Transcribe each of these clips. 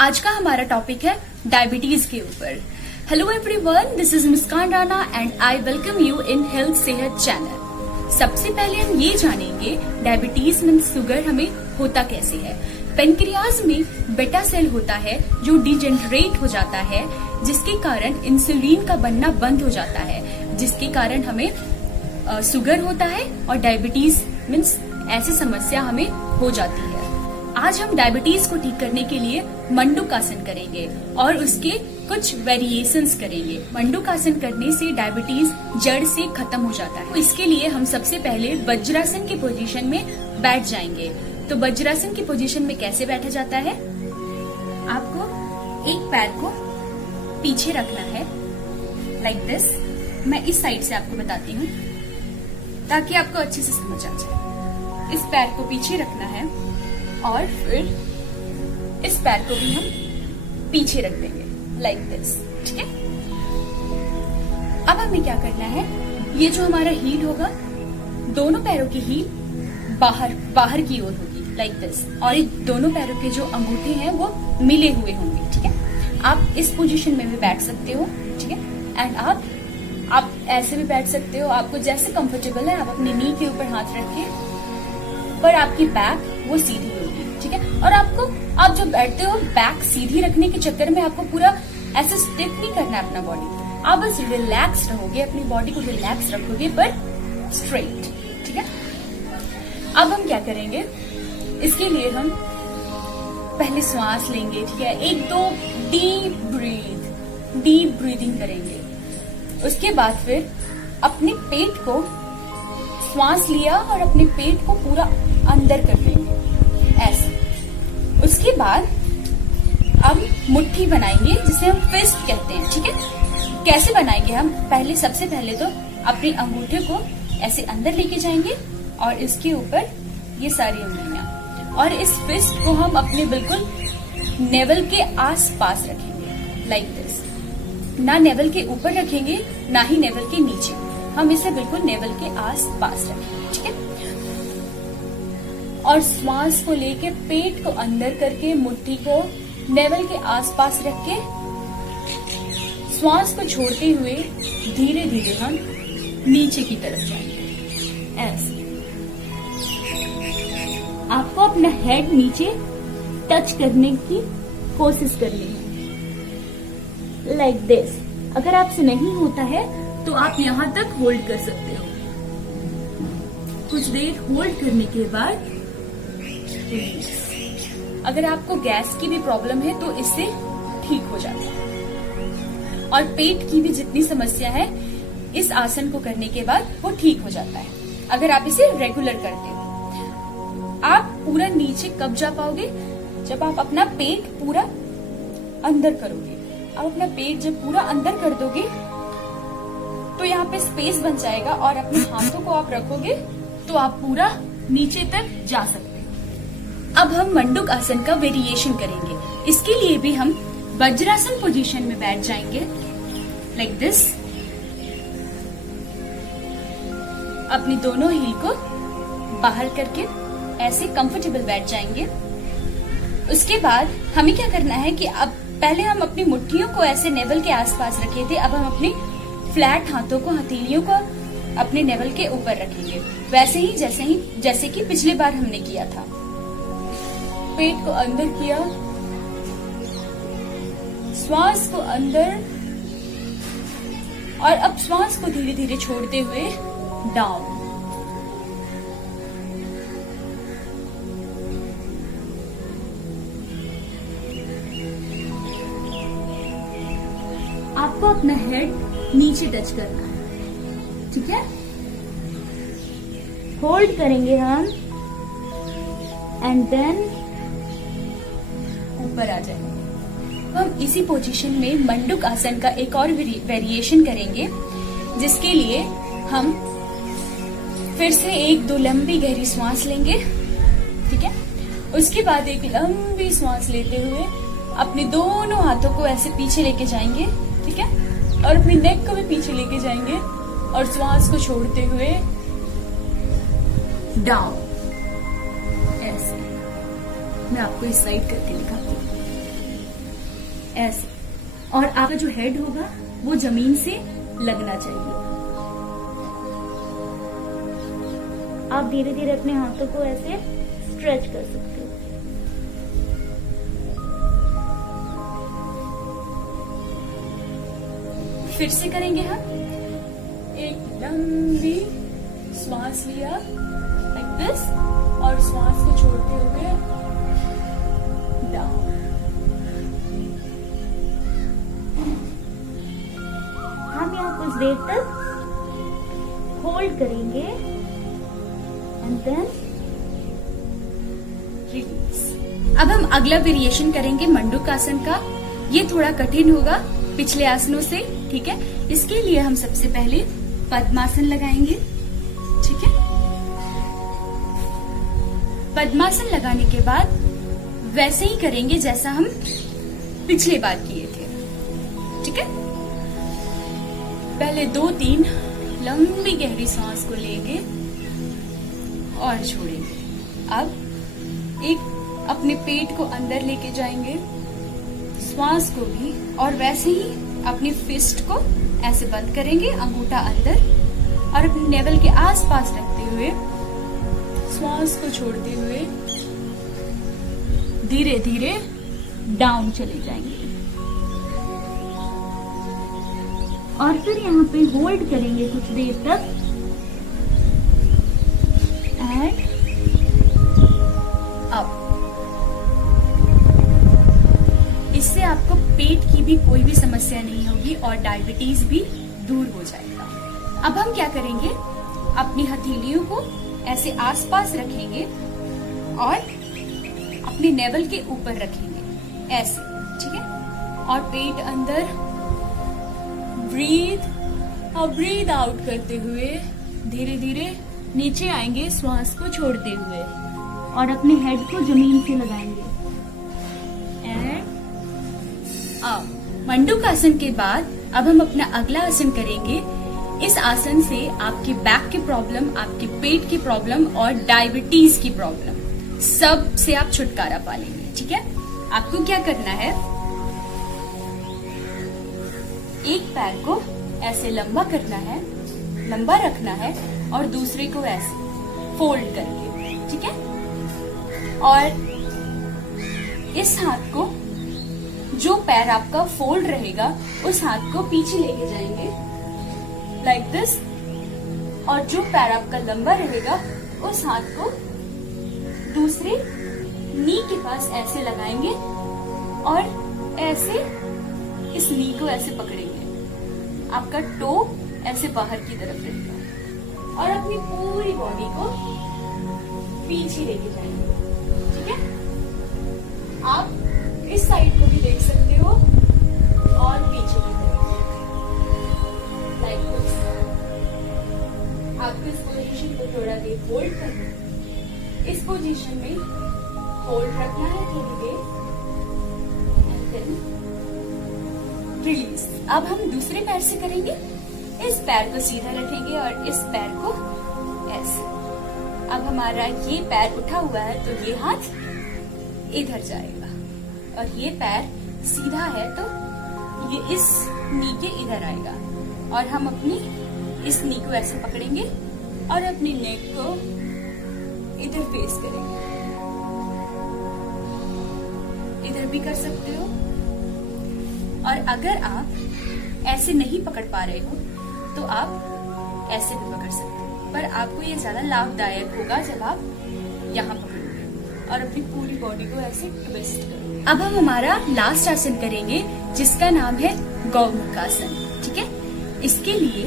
आज का हमारा टॉपिक है डायबिटीज के ऊपर। Hello everyone, this is Muskan Rana and I welcome you in health सेहत चैनल। सबसे पहले हम ये जानेंगे डायबिटीज मीन शुगर हमें होता कैसे है। पेनक्रियाज में बेटा सेल होता है जो डिजेनरेट हो जाता है, जिसके कारण इंसुलिन का बनना बंद हो जाता है, जिसके कारण हमें शुगर होता है और डायबिटीज मीन्स ऐसी समस्या हमें हो जाती है। आज हम डायबिटीज को ठीक करने के लिए मंडूक आसन करेंगे और उसके कुछ वेरिएशंस करेंगे। मंडूक आसन करने से डायबिटीज जड़ से खत्म हो जाता है। तो इसके लिए हम सबसे पहले वज्रासन की पोजीशन में बैठ जाएंगे। तो वज्रासन की पोजीशन में कैसे बैठा जाता है? आपको एक पैर को पीछे रखना है लाइक दिस। मैं इस साइड से आपको बताती हूँ ताकि आपको अच्छे से समझ आ जाए। इस पैर को पीछे रखना है और फिर इस पैर को भी हम पीछे रख देंगे लाइक दिस, ठीक है। अब हमें क्या करना है, ये जो हमारा हील होगा, दोनों पैरों की हील बाहर की ओर होगी लाइक दिस, और ये दोनों पैरों के जो अंगूठे हैं वो मिले हुए होंगे, ठीक है। आप इस पोजीशन में भी बैठ सकते हो, ठीक है। एंड आप ऐसे भी बैठ सकते हो, आपको जैसे कंफर्टेबल है। आप अपने नी के ऊपर हाथ रखिए, पर आपकी बैक वो सीधी होगी, ठीक है। और आप जो बैठते हो, बैक सीधी रखने के चक्कर में आपको पूरा ऐसे स्टिफ नहीं करना है अपना बॉडी। आप बस रिलैक्स रहोगे, अपनी बॉडी को रिलैक्स रखोगे पर स्ट्रेट, ठीक है। अब हम क्या करेंगे, इसके लिए हम पहले श्वास लेंगे, ठीक है। 1-2 डीप ब्रीदिंग करेंगे। उसके बाद फिर अपने पेट को, श्वास लिया और अपने पेट को पूरा अंदर कर देंगे ऐसे। उसके बाद अब मुट्ठी बनाएंगे जिसे हम फिस्ट कहते हैं, ठीक है। कैसे बनाएंगे हम? सबसे पहले तो अपने अंगूठे को ऐसे अंदर लेके जाएंगे और इसके ऊपर ये सारी उंगलियां, और इस फिस्ट को हम अपने बिल्कुल नेवल के आस पास रखेंगे लाइक दिस। ना नेवल के ऊपर रखेंगे ना ही नेवल के नीचे, हम इसे बिल्कुल नेवल के आस पास रखेंगे, ठीक है। और श्वास को लेके पेट को अंदर करके मुट्ठी को नेवल के आसपास रख के श्वास को छोड़ते हुए धीरे धीरे हम नीचे की तरफ जाएंगे ऐसे। आपको अपना हेड नीचे टच करने की कोशिश करनी है लाइक दिस। अगर आपसे नहीं होता है तो आप यहां तक होल्ड कर सकते हो। कुछ देर होल्ड करने के बाद अगर आपको गैस की भी प्रॉब्लम है तो इससे ठीक हो जाता है, और पेट की भी जितनी समस्या है इस आसन को करने के बाद वो ठीक हो जाता है अगर आप इसे रेगुलर करते हो। आप पूरा नीचे कब जा पाओगे? जब आप अपना पेट पूरा अंदर करोगे। आप अपना पेट जब पूरा अंदर कर दोगे तो यहाँ पे स्पेस बन जाएगा, और अपने हाथों को आप रखोगे तो आप पूरा नीचे तक जा सकते हैं। अब हम मंडूक आसन का वेरिएशन करेंगे। इसके लिए भी हम वज्रासन पोजीशन में बैठ जाएंगे लाइक दिस। अपनी दोनों हील को बाहर करके ऐसे कंफर्टेबल बैठ जाएंगे। उसके बाद हमें क्या करना है कि अब पहले हम अपनी मुट्ठियों को ऐसे नेवल के आसपास रखे थे, अब हम अपनी फ्लैट हाथों को, हथेलियों को अपने नेवल के ऊपर रखेंगे, वैसे ही जैसे कि पिछली बार हमने किया था। पेट को अंदर किया, श्वास को अंदर, और अब श्वास को धीरे धीरे छोड़ते हुए डाउन। आपको अपना हेड नीचे टच करना है, ठीक है। होल्ड करेंगे हम एंड देन ऊपर आ जाएंगे। हम इसी पोजीशन में मंडूक आसन का एक और वेरिएशन करेंगे, जिसके लिए हम फिर से 1-2 लंबी गहरी सांस लेंगे, ठीक है। उसके बाद एक लंबी सांस लेते हुए अपने दोनों हाथों को ऐसे पीछे लेके जाएंगे, ठीक है, और अपनी नेक को भी पीछे लेके जाएंगे, और श्वास को छोड़ते हुए डाउन ऐसे। मैं आपको इस साइड करके दिखाती हूँ। ऐसे। और आपका जो हेड होगा वो जमीन से लगना चाहिए। आप धीरे धीरे अपने हाथों को ऐसे स्ट्रेच कर सकते हो। फिर से करेंगे हम। एक लंबी श्वास लिया लाइक दिस और श्वास को छोड़ते हुए डाउन। हम यहाँ कुछ देर तक होल्ड करेंगे एंड देन रिलीज। अब हम अगला वेरिएशन करेंगे मंडूकासन का। ये थोड़ा कठिन होगा पिछले आसनों से, ठीक है। इसके लिए हम सबसे पहले पद्मासन लगाएंगे, ठीक है। पद्मासन लगाने के बाद वैसे ही करेंगे जैसा हम पिछले बार किए थे, ठीक है। पहले 2-3 लंबी गहरी सांस को लेंगे और छोड़ेंगे। अब एक अपने पेट को अंदर लेके जाएंगे, श्वास को भी, और वैसे ही अपनी फिस्ट को ऐसे बंद करेंगे, अंगूठा अंदर, और अपने नेवल के आसपास रखते हुए श्वास को छोड़ते हुए धीरे धीरे डाउन चले जाएंगे। और फिर यहाँ पे होल्ड करेंगे कुछ देर तक एंड अप। इससे आपको पेट की भी कोई भी समस्या नहीं होगी और डायबिटीज भी दूर हो जाएगा। अब हम क्या करेंगे, अपनी हथेलियों को ऐसे आसपास रखेंगे और अपने नेवल के ऊपर रखेंगे ऐसे, ठीक है। और पेट अंदर, ब्रीथ और ब्रीथ आउट करते हुए धीरे धीरे नीचे आएंगे, श्वास को छोड़ते हुए, और अपने हेड को जमीन से लगाएंगे एंड अप। मंडूकासन के बाद अब हम अपना अगला आसन करेंगे। इस आसन से आपके बैक की प्रॉब्लम, आपके पेट की प्रॉब्लम और डायबिटीज की प्रॉब्लम सब से आप छुटकारा पा लेंगे, ठीक है। आपको क्या करना है, एक पैर को ऐसे लंबा करना है, लंबा रखना है, और दूसरे को ऐसे फोल्ड करके, ठीक है। और इस हाथ को, जो पैर आपका फोल्ड रहेगा, उस हाथ को पीछे लेके जाएंगे लाइक दिस, और जो पैर आपका लंबा रहेगा उस हाथ को दूसरे नी के पास ऐसे लगाएंगे और ऐसे इस नी को ऐसे पकड़ेंगे। आपका टो ऐसे बाहर की तरफ रहेगा और अपनी पूरी बॉडी को पीछे लेके जाएंगे, ठीक है। आप इस साइड को भी देख सकते हो और पीछे की तरफ लाइक दिस। आपको इस पोजीशन को थोड़ा देर होल्ड करना है, इस पोजीशन में होल्ड रखना है थोड़ी देर एंड देन रिलीज। अब हम दूसरे पैर से करेंगे। इस पैर को सीधा रखेंगे और इस पैर को ऐसे। अब हमारा ये पैर उठा हुआ है तो ये हाथ इधर जाएगा, और ये पैर सीधा है तो ये इस नी के इधर आएगा, और हम अपनी इस नी को ऐसे पकड़ेंगे और अपनी नेक को इधर फेस करेंगे। इधर भी कर सकते हो, और अगर आप ऐसे नहीं पकड़ पा रहे हो तो आप ऐसे भी पकड़ सकते हो, पर आपको ये ज्यादा लाभदायक होगा जब आप यहाँ पकड़ोगे और अपनी पूरी बॉडी को ऐसे ट्विस्ट करोगे। अब हम हमारा लास्ट आसन करेंगे जिसका नाम है गौमुखासन, ठीक है। इसके लिए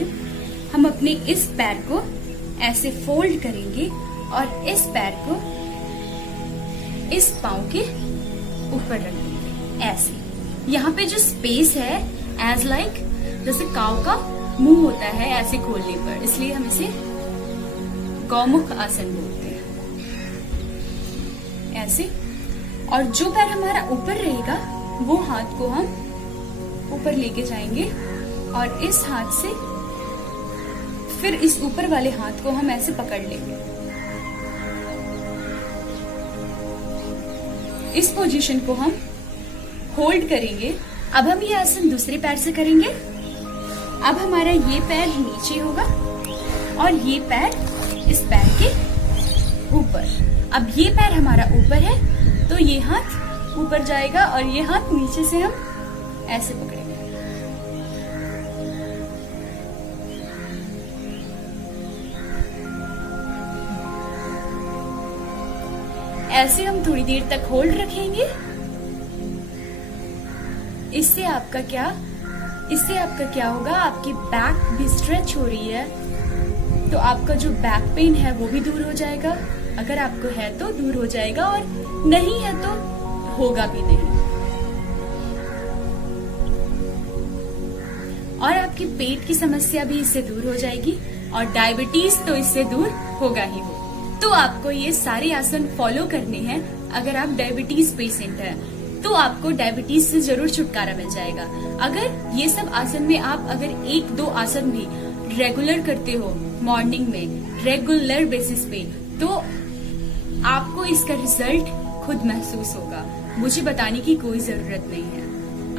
हम अपने इस पैर को ऐसे फोल्ड करेंगे और इस पैर को इस पांव के ऊपर रखेंगे ऐसे। यहाँ पे जो स्पेस है एज लाइक जैसे काऊ का मुंह होता है ऐसे खोलने पर, इसलिए हम इसे गौमुख आसन बोलते हैं ऐसे। और जो पैर हमारा ऊपर रहेगा वो हाथ को हम ऊपर लेके जाएंगे और इस हाथ से फिर इस ऊपर वाले हाथ को हम ऐसे पकड़ लेंगे। इस पोजीशन को हम होल्ड करेंगे अब हम ये आसन दूसरे पैर से करेंगे। अब हमारा ये पैर नीचे होगा और ये पैर इस पैर के ऊपर। अब ये पैर हमारा ऊपर है तो ये हाथ ऊपर जाएगा और ये हाथ नीचे से हम ऐसे पकड़ेंगे। ऐसे हम थोड़ी देर तक होल्ड रखेंगे। इससे आपका क्या होगा, आपकी बैक भी स्ट्रेच हो रही है तो आपका जो बैक पेन है वो भी दूर हो जाएगा। अगर आपको है तो दूर हो जाएगा और नहीं है तो होगा भी नहीं। और आपकी पेट की समस्या भी इससे दूर हो जाएगी और डायबिटीज तो इससे दूर होगा ही हो। तो आपको ये सारे आसन फॉलो करने हैं। अगर आप डायबिटीज पेशेंट हैं तो आपको डायबिटीज से जरूर छुटकारा मिल जाएगा। अगर ये सब आसन में आप अगर 1-2 आसन भी रेगुलर करते हो मॉर्निंग में रेगुलर बेसिस पे, तो आपको इसका रिजल्ट खुद महसूस होगा। मुझे बताने की कोई जरूरत नहीं है।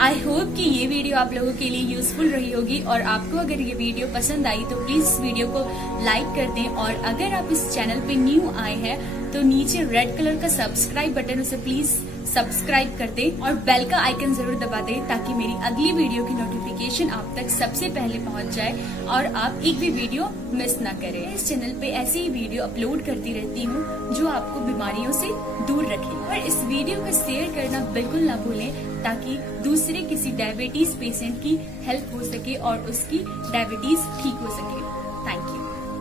आई होप कि ये वीडियो आप लोगों के लिए यूजफुल रही होगी और आपको अगर ये वीडियो पसंद आई तो प्लीज इस वीडियो को लाइक कर दें। और अगर आप इस चैनल पे न्यू आए हैं तो नीचे रेड कलर का सब्सक्राइब बटन, उसे प्लीज सब्सक्राइब कर दें और बेल का आइकन जरूर दबा दें ताकि मेरी अगली वीडियो की नोटिफिकेशन आप तक सबसे पहले पहुंच जाए और आप एक भी वीडियो मिस ना करें। इस चैनल पे ऐसी ही वीडियो अपलोड करती रहती हूँ जो आपको बीमारियों से दूर रखे। और इस वीडियो को शेयर करना बिल्कुल ना भूलें ताकि दूसरे किसी डायबिटीज पेशेंट की हेल्प हो सके और उसकी डायबिटीज ठीक हो सके।